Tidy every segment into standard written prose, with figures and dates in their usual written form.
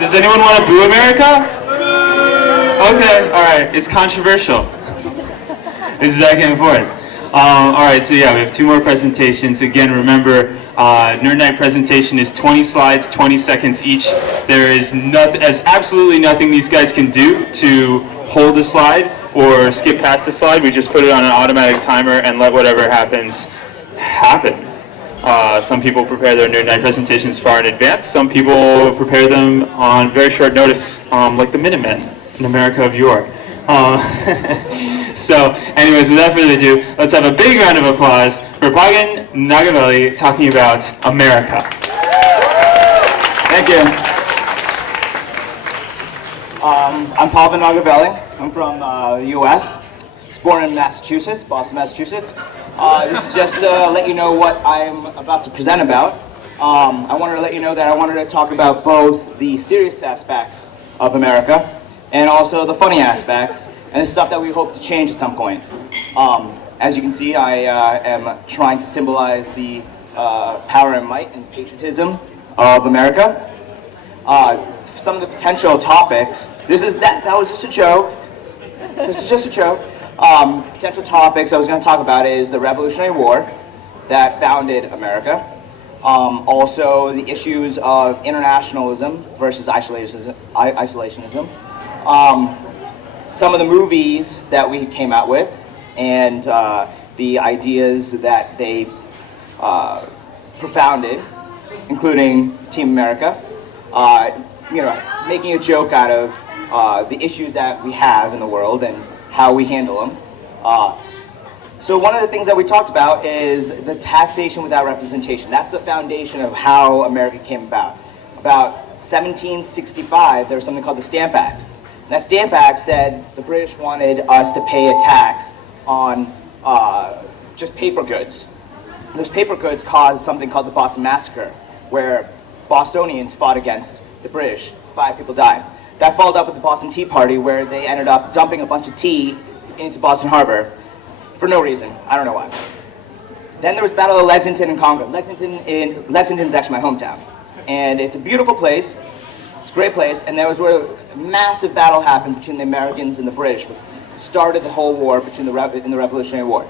Does anyone want to boo America? Okay, all right. It's controversial. It's back and forth. All right, so yeah, we have 2 more presentations. Again, remember, Nerd Night presentation is 20 slides, 20 seconds each. There's absolutely nothing these guys can do to hold the slide or skip past the slide. We just put it on an automatic timer and let whatever happens happen. Some people prepare their Nerd Night presentations far in advance. Some people prepare them on very short notice, like the Minutemen in America of yore. So, anyways, without further ado, let's have a big round of applause for Pavan Nagavelli talking about America. Thank you. I'm Pavan Nagavelli. I'm from the U.S. Born in Massachusetts, Boston, Massachusetts. This is just to let you know what I'm about to present about. I wanted to let you know that I wanted to talk about both the serious aspects of America and also the funny aspects and the stuff that we hope to change at some point. As you can see, I am trying to symbolize the power and might and patriotism of America. Some of the potential topics, that was just a joke. This is just a joke. Potential topics I was going to talk about is the Revolutionary War that founded America. Also, the issues of internationalism versus isolationism. Some of the movies that we came out with and the ideas that they propounded, including Team America. Making a joke out of the issues that we have in the world and how we handle them. So one of the things that we talked about is the taxation without representation. That's the foundation of how America came about. About 1765, there was something called the Stamp Act. And that Stamp Act said the British wanted us to pay a tax on just paper goods. Those paper goods caused something called the Boston Massacre, where Bostonians fought against the British. 5 people died. That followed up with the Boston Tea Party, where they ended up dumping a bunch of tea into Boston Harbor for no reason. I don't know why. Then there was Battle of Lexington and Concord. Lexington's actually my hometown. And it's a beautiful place. It's a great place. And there was where a massive battle happened between the Americans and the British. Started the whole war in the Revolutionary War.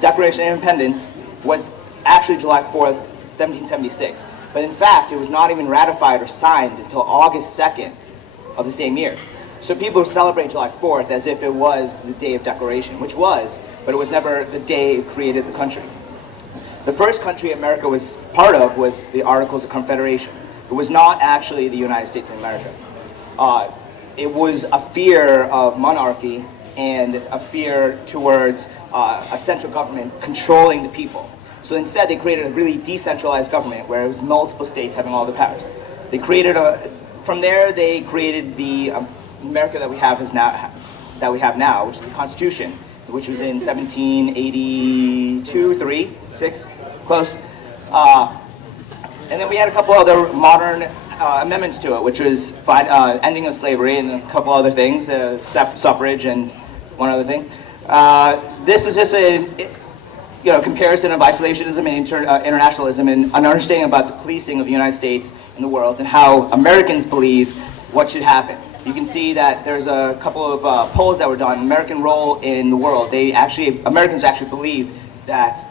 Declaration of Independence was actually July 4th, 1776. But in fact, it was not even ratified or signed until August 2nd of the same year. So people celebrate July 4th as if it was the day of declaration, which was, but it was never the day it created the country. The first country America was part of was the Articles of Confederation. It was not actually the United States of America. It was a fear of monarchy and a fear towards a central government controlling the people. So instead, they created a really decentralized government where it was multiple states having all the powers. They created from there, they created the America that we have now, which is the Constitution, which was in 1782, 3, 6, close. And then we had a couple other modern amendments to it, which was ending of slavery and a couple other things, suffrage and one other thing. This is just a comparison of isolationism and internationalism and an understanding about the policing of the United States and the world and how Americans believe what should happen. You can see that there's a couple of polls that were done, American role in the world. Americans actually believe that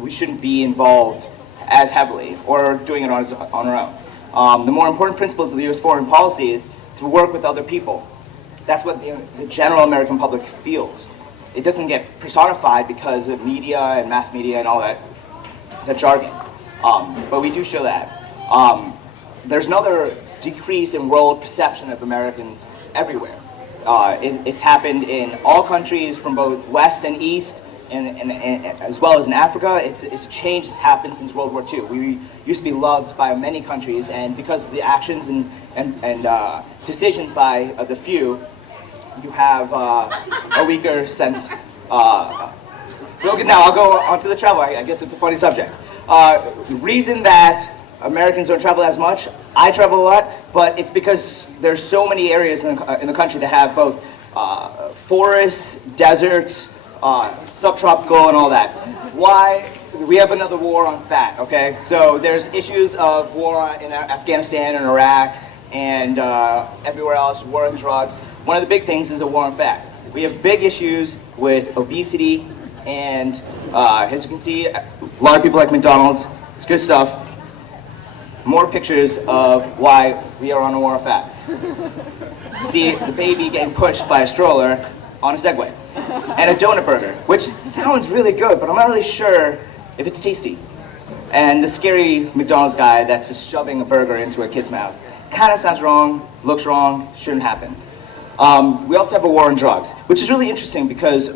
we shouldn't be involved as heavily or doing it on our own. The more important principles of the U.S. foreign policy is to work with other people. That's what the general American public feels. It doesn't get personified because of media and mass media and all that jargon. But we do show that. There's another decrease in world perception of Americans everywhere. It's happened in all countries from both West and East, and as well as in Africa. It's a change that's happened since World War II. We used to be loved by many countries, and because of the actions and decisions by the few, you have a weaker sense. Now I'll go on to the travel. I guess it's a funny subject. The reason that Americans don't travel as much, I travel a lot, but it's because there's so many areas in the country that have both forests, deserts, subtropical, and all that. Why? We have another war on fat, okay? So there's issues of war in Afghanistan and Iraq and everywhere else, war on drugs. One of the big things is a war on fat. We have big issues with obesity, and as you can see, a lot of people like McDonald's. It's good stuff. More pictures of why we are on a war on fat. See the baby getting pushed by a stroller on a Segway. And a donut burger, which sounds really good, but I'm not really sure if it's tasty. And the scary McDonald's guy that's just shoving a burger into a kid's mouth. Kind of sounds wrong, looks wrong, shouldn't happen. We also have a war on drugs, which is really interesting because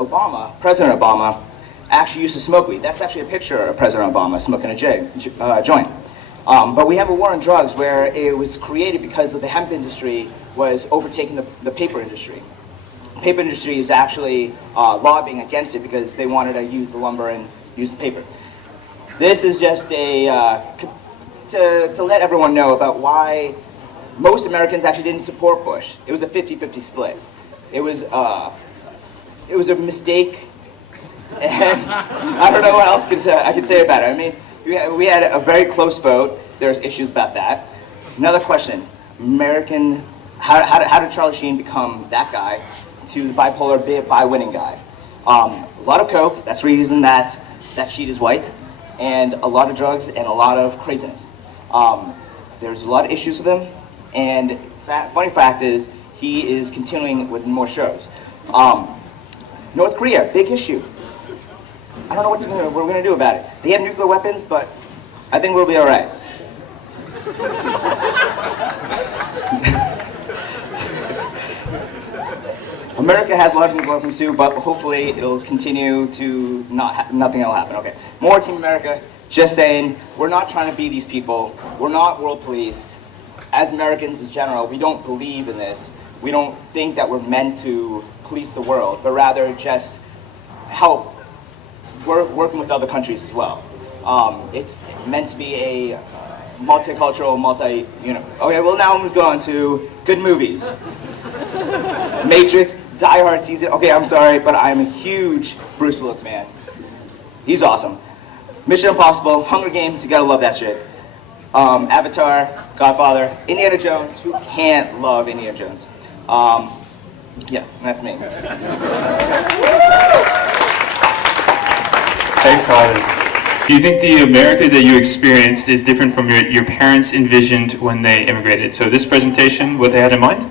President Obama, actually used to smoke weed. That's actually a picture of President Obama smoking a joint. But we have a war on drugs where it was created because of the hemp industry was overtaking the paper industry. The paper industry is actually lobbying against it because they wanted to use the lumber and use the paper. This is just to let everyone know about why most Americans actually didn't support Bush. It was a 50-50 split. It was a mistake, and I don't know what else I could say about it. I mean, we had a very close vote. There's issues about that. Another question: how did Charlie Sheen become that guy to the bipolar bi-winning guy? A lot of coke. That's the reason that sheet is white, and a lot of drugs and a lot of craziness. There's a lot of issues with him, and funny fact is he is continuing with more shows. North Korea, big issue. I don't know what we're going to do about it. They have nuclear weapons, but I think we'll be all right. America has a lot of nuclear weapons too, but hopefully it'll continue to nothing will happen. Okay, more Team America. Just saying, we're not trying to be these people. We're not world police. As Americans in general, we don't believe in this. We don't think that we're meant to police the world, but rather just help working with other countries as well. It's meant to be a multicultural, Okay, well now I'm going to go on to good movies. Matrix, Die Hard season. Okay, I'm sorry, but I'm a huge Bruce Willis fan. He's awesome. Mission Impossible, Hunger Games, you gotta love that shit. Avatar, Godfather, Indiana Jones, who can't love Indiana Jones? Yeah, that's me. Thanks, Pavan. Do you think the America that you experienced is different from your parents envisioned when they immigrated? So this presentation, what they had in mind?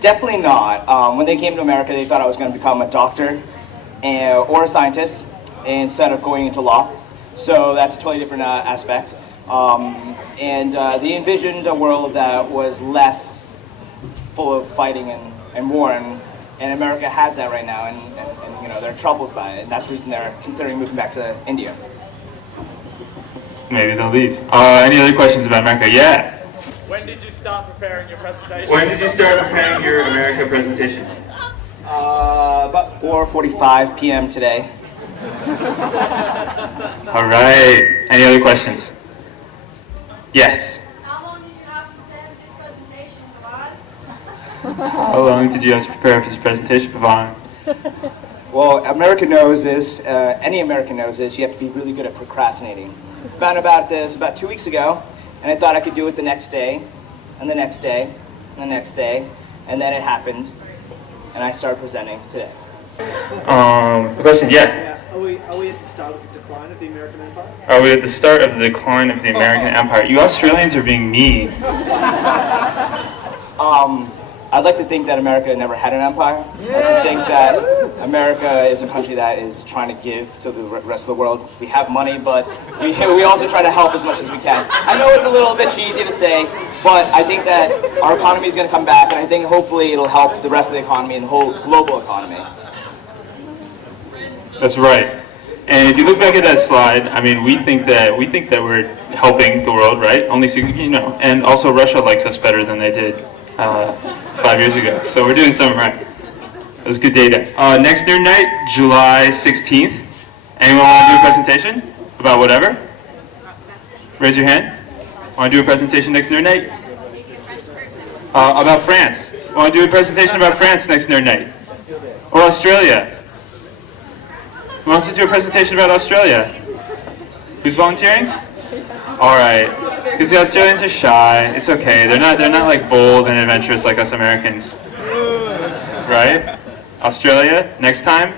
Definitely not. When they came to America, they thought I was going to become a doctor or a scientist instead of going into law. So that's a totally different aspect. They envisioned a world that was less full of fighting and war, and America has that right now, and they're troubled by it, and that's the reason they're considering moving back to India. Maybe they'll leave. Any other questions about America? Yeah? When did you start preparing your presentation? When did you start preparing your America presentation? About 4:45 p.m. today. All right. Any other questions? Yes? How long did you have to prepare for this presentation, Pavan? How long did you have to prepare for this presentation, Pavan? Well, America knows this, any American knows this, you have to be really good at procrastinating. Found about this about 2 weeks ago, and I thought I could do it the next day, and the next day, and the next day, and then it happened, and I started presenting today. The question, yeah? Are we at the start of the decline of the American Empire? Are we at the start of the decline of the American Empire? You Australians are being mean. I'd like to think that America never had an empire. I'd like to think that America is a country that is trying to give to the rest of the world. We have money, but we also try to help as much as we can. I know it's a little bit cheesy to say, but I think that our economy is going to come back, and I think hopefully it'll help the rest of the economy and the whole global economy. That's right. And if you look back at that slide, I mean, we think that we're helping the world, right? Only and also Russia likes us better than they did 5 years ago. So we're doing something right. That was good data. Next Nerd Night, July 16th. Anyone want to do a presentation about whatever? Raise your hand. Want to do a presentation next Nerd Night? About France. Want to do a presentation about France next Nerd Night? Or Australia? Who wants to do a presentation about Australia? Who's volunteering? All right. Because the Australians are shy. It's okay. They're not like bold and adventurous like us Americans. Right? Australia, next time?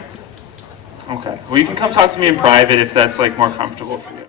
Okay. Well, you can come talk to me in private if that's like more comfortable for you.